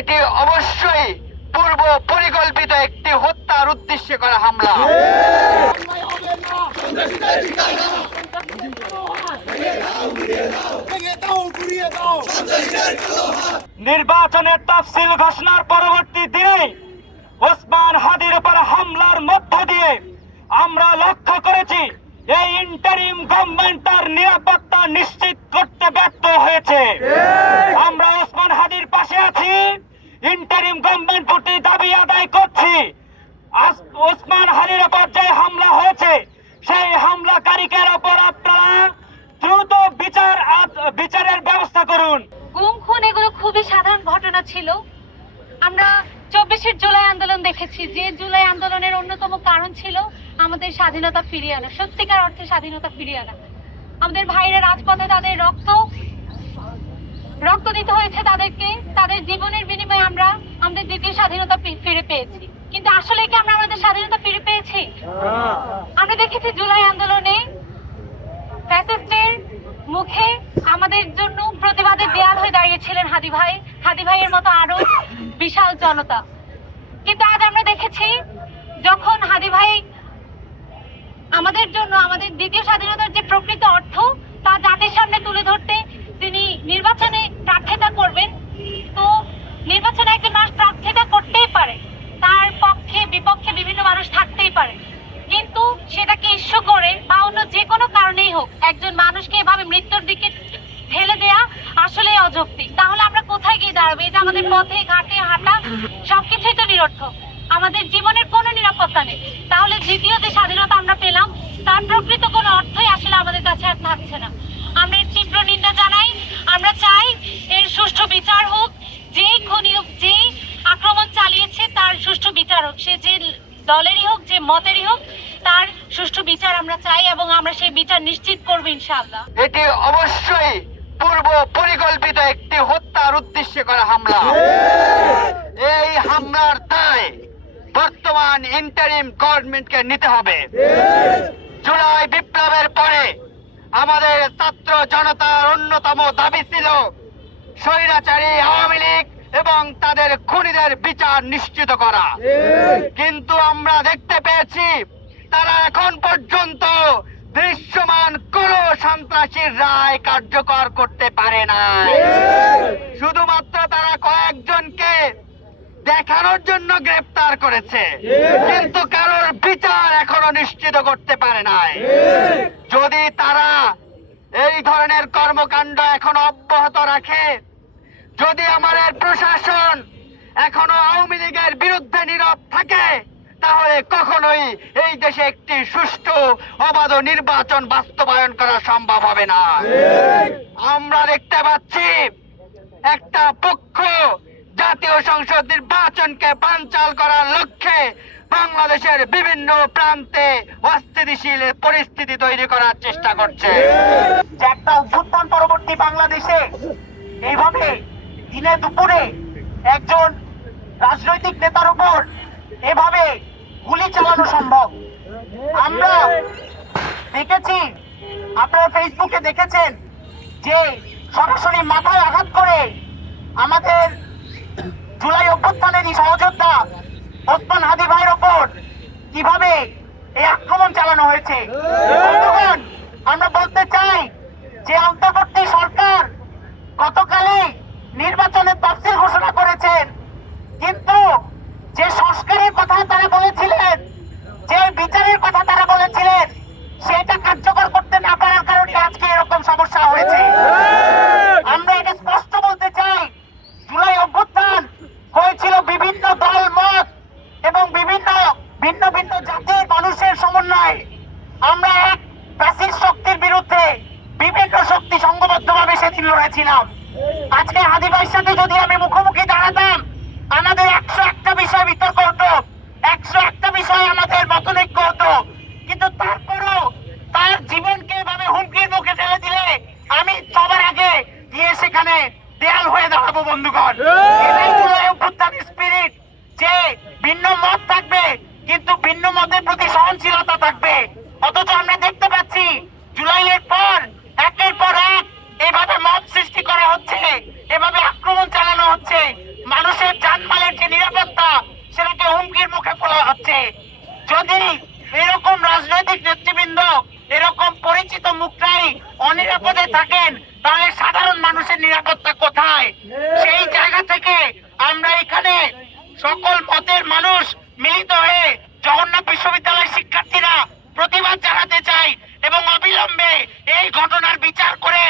এটি অবশ্যই পূর্ব পরিকল্পিত একটি হত্যার উদ্দেশ্যে করা হামলা। নির্বাচনের তফসিল ঘোষণার পরবর্তী দিনে ওসমান হাদির উপর হামলার মধ্য দিয়ে আমরা লক্ষ্য করেছি এই ইন্টারিম গভর্নমেন্ট তার নিরাপত্তা নিশ্চিত করতে ব্যর্থ হয়েছে। আমরা ওসমান হাদির পাশে আছি, ইন্টারিম গভর্নমেন্ট প্রতি দাবি আদায় করছি। ওসমান হাদির উপর যে হামলা হয়েছে সেই হামলাকারীদের উপর আপনারা দ্রুত বিচারের ব্যবস্থা করুন। গুম খুন এগুলো খুবই সাধারণ ঘটনা ছিল। আমরা 24শে জুলাই আন্দোলন দেখেছি, যে জুলাই আন্দোলনের অন্যতম কারণ ছিল আমাদের স্বাধীনতা ফিরিয়ে আনা, সত্যিকার অর্থে স্বাধীনতা ফিরিয়ে আনা। আমাদের ভাইরা রাজপথে তাদের রক্ত দিতে হয়েছে তাদেরকে, তাদের জীবনের বিনিময়ে আমরা আমাদের দ্বিতীয় স্বাধীনতা ফিরে পেয়েছি। কিন্তু আসলে কি আমরা আমাদের স্বাধীনতা ফিরে পেয়েছি? আমরা দেখেছি জুলাই আন্দোলনে ফ্যাসিস্টের মুখে আমাদের জন্য প্রতিবাদের দেয়াল হয়ে দাঁড়িয়েছিলেন হাদি ভাইয়ের মতো আরো বিশাল জনতা। কিন্তু আজ আমরা দেখেছি যখন হাদি ভাই আমাদের জন্য আমাদের দ্বিতীয় স্বাধীনতার যে প্রকৃত অর্থ তা জাতির সামনে তুলে ধরতে তিনি নির্বাচনে প্রার্থিতা করবেন। তো নির্বাচনে একজন মানুষ প্রার্থিতা করতেই পারে, তার পক্ষে বিপক্ষে বিভিন্ন মানুষ থাকতেই পারে, কিন্তু সেটাকে ইস্যু করে বা অন্য যে কোনো কারণেই হোক একজন মানুষকে এভাবে মৃত্যুর দিকে ঠেলে দেয়া আসলে অযৌক্তিক। তাহলে আমরা কোথায় গিয়ে দাঁড়াবো? এই যে আমাদের পথে ঘাটে হাঁটা সবকিছুই তো নিরর্থক, আমাদের জীবনের কোনো নিরাপত্তা নেই। তাহলে দ্বিতীয় যে স্বাধীনতা আমরা পেলাম তার প্রকৃত কোনো অর্থই আসলে আমাদের কাছে আর থাকছে না। আমরা এর তীব্র নিন্দা জানাই। আমরা চাই এর সুষ্ঠু বিচার হোক, যেই খুনি হোক, যেই আক্রমণ চালিয়েছে তার সুষ্ঠু বিচার হোক, সে যে দলেরই হোক, যে মতেরই হোক, তার সুষ্ঠু বিচার আমরা চাই এবং আমরা সেই বিচার নিশ্চিত করব ইনশাআল্লাহ। এটি অবশ্যই পূর্ব পরিকল্পিত একটি হত্যার উদ্দেশ্যে করা হামলা। এই হামলার দায় বর্তমান ইন্টারিম গভর্নমেন্টকে নিতে হবে। জুলাই বিপ্লবের পরে আমাদের ছাত্র জনতার অন্যতম দাবি ছিল স্বৈরাচারী আওয়ামী লীগ এবং তাদের খুনিদের বিচার নিশ্চিত করা। কিন্তু আমরা দেখতে পেয়েছি তারা এখন পর্যন্ত দৃশ্যমান কোন সন্ত্রাসীর রায় কার্যকর করতে পারে না। শুধুমাত্র তারা কয়েকজনকে দেখানোর জন্য গ্রেফতার করেছে, কিন্তু কারোর বিচার এখনো নিশ্চিত করতে পারে নাই। যদি তারা এই ধরনের কর্মকাণ্ড এখনো অব্যাহত রাখে, যদি আমাদের প্রশাসন এখনো আওয়ামী লীগের বিরুদ্ধে নীরব থাকে, তাহলে কখনোই এই দেশে একটি সুষ্ঠু অবাধ নির্বাচন বাস্তবায়ন করা সম্ভব হবে না। আমরা দেখতে পাচ্ছি একটা পক্ষ জাতীয় সংসদ নির্বাচনকে বানচাল করার লক্ষ্যে বাংলাদেশের বিভিন্ন প্রান্তে অস্থিতিশীল পরিস্থিতি তৈরি করার চেষ্টা করছে। একটা অভ্যুত্থান পরবর্তী বাংলাদেশে এইভাবে দিনে দুপুরে একজন রাজনৈতিক নেতার উপর এভাবে গুলি চালানো সম্ভব? আমরা দেখেছি, আপনারা ফেসবুকে দেখেছেন যে সরাসরি মাথায় আঘাত করে আমাদের জুলাই অভ্যুত্থানেরই সহযোদ্ধা ওসমান হাদি ভাইয়ের ওপর কিভাবে এই আক্রমণ চালানো হয়েছে। বন্ধুগণ, আমরা বলতে চাই যে অন্তর্বর্তী সরকার গতকালই নির্বাচনের তফসিল ঘোষণা করেছেন, কিন্তু যে সংস্কারের কথা তারা বলেছিলেন, যে বিচারের কথা তারা বলেছিলেন, সেটা কার্যকর করতে না পারার কারণে আজকে এরকম সমস্যা হয়েছে। আমরা এটা স্পষ্ট বলতে চাই, জুলাই অভ্যুত্থান হয়েছিল বিভিন্ন দল মত এবং বিভিন্ন ভিন্ন ভিন্ন জাতির মানুষের সমন্বয়ে। আমরা এক প্যাসিভ শক্তির বিরুদ্ধে বিভিন্ন শক্তি সংঘবদ্ধভাবে সেদিন লড়েছিলাম। আজকে হাদি ভাইয়ের সাথে যদি আমি মুখোমুখি দাঁড়াতাম, আমাদের 101টা বিষয় বিতর্ক হতো, 101টা বিষয় আমাদের মতনৈক্য হতো, কিন্তু তারপরও তার জীবনকে এভাবে হুমকির মুখে ঠেলে দিলে আমি সবার আগে গিয়ে সেখানে দেয়াল হয়ে দাঁড়াবো। বন্ধুগণ, এটাই জুলাই অভ্যুত্থানের স্পিরিট, যে ভিন্ন মত থাকবে কিন্তু ভিন্ন মতের প্রতি সহনশীলতা থাকবে। অথচ আমরা দেখতে পাচ্ছি জুলাইয়ের পর একের পর এক এভাবে মত সৃষ্টি করা হচ্ছে, এভাবে আক্রমণ চালানো হচ্ছে, মানুষের যদি এরকম রাজনৈতিক নেতৃবৃন্দ এরকম পরিচিত মুখরাই অনিরাপদে থাকেন, তাহলে সাধারণ মানুষের নিরাপত্তা কোথায়? সেই জায়গা থেকে আমরা এখানে সকল মতের মানুষ মিলিত হয়ে জগন্নাথ বিশ্ববিদ্যালয়ের শিক্ষার্থীরা প্রতিবাদ জানাতে চাই এবং অবিলম্বে এই ঘটনার বিচার করে